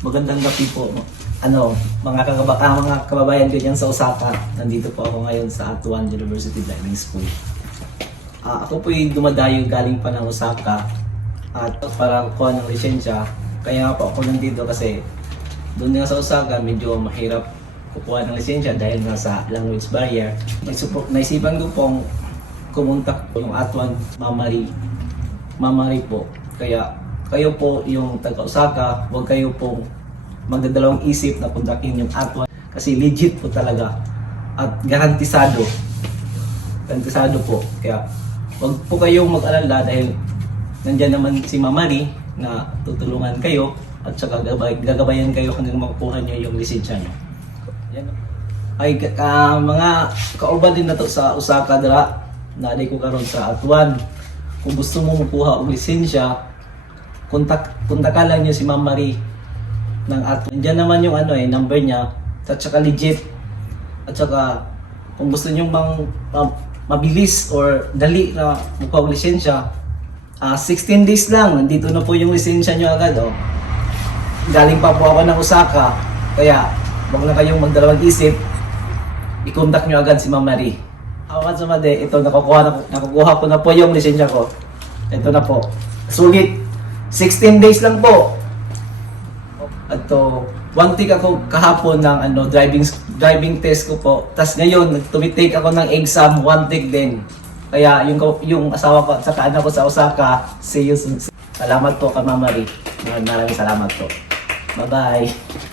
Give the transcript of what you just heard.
Magandang gabi po. Ano, mga, kagaba, ah, mga kababayan ko dyan sa Osaka. Nandito po ako ngayon sa Atuan University Driving School. Ah, ako po yung dumadayo galing pa ng Osaka at para kuha ng lisensya. Kaya po ako nandito kasi doon nga sa Osaka medyo mahirap kukuha ng lisensya dahil nga sa language barrier. Naisipan ko pong kumunta po yung Atuan Mamari. Mamari po. Kaya kayo po yung taga-Osaka, huwag kayo pong magdadalawang isip na puntakin yung Atuan kasi legit po talaga at garantisado garantisado po. Kaya wag po kayong mag-alala dahil nandyan naman si Mamari na tutulungan kayo at saka gabay, gagabayan kayo hanggang makukuha nyo yung lisensya nyo. Yan. Ay, ka- mga kauban din na to sa Osaka dira. Naaday ko karon sa Atuan. Kung gusto mo makuha og lisensya, kontak kontakan lang niyo si Ma'am Marie ng Atuan. Diyan naman yung ano eh, number niya. At saka legit. At saka kung gusto niyo bang ma- mabilis or dali na makuha og lisensya, ah 16 days lang. Nandito na po yung lisensya niyo agad oh. Galing pa po ako ng Osaka. Kaya wag na kayong magdalawang isip. I-contact nyo agad si Ma'am Marie. Ako sa Made, ito nakukuha, na, nakukuha ko na po yung lisensya ko. Ito na po. Sulit. 16 days lang po. At to, one take ako kahapon ng ano driving driving test ko po. Tapos ngayon, nagtumitake ako ng exam, one take din. Kaya yung yung asawa ko, sa anak ko sa Osaka, see you soon. Salamat po. Maraming maraming salamat po. Bye-bye.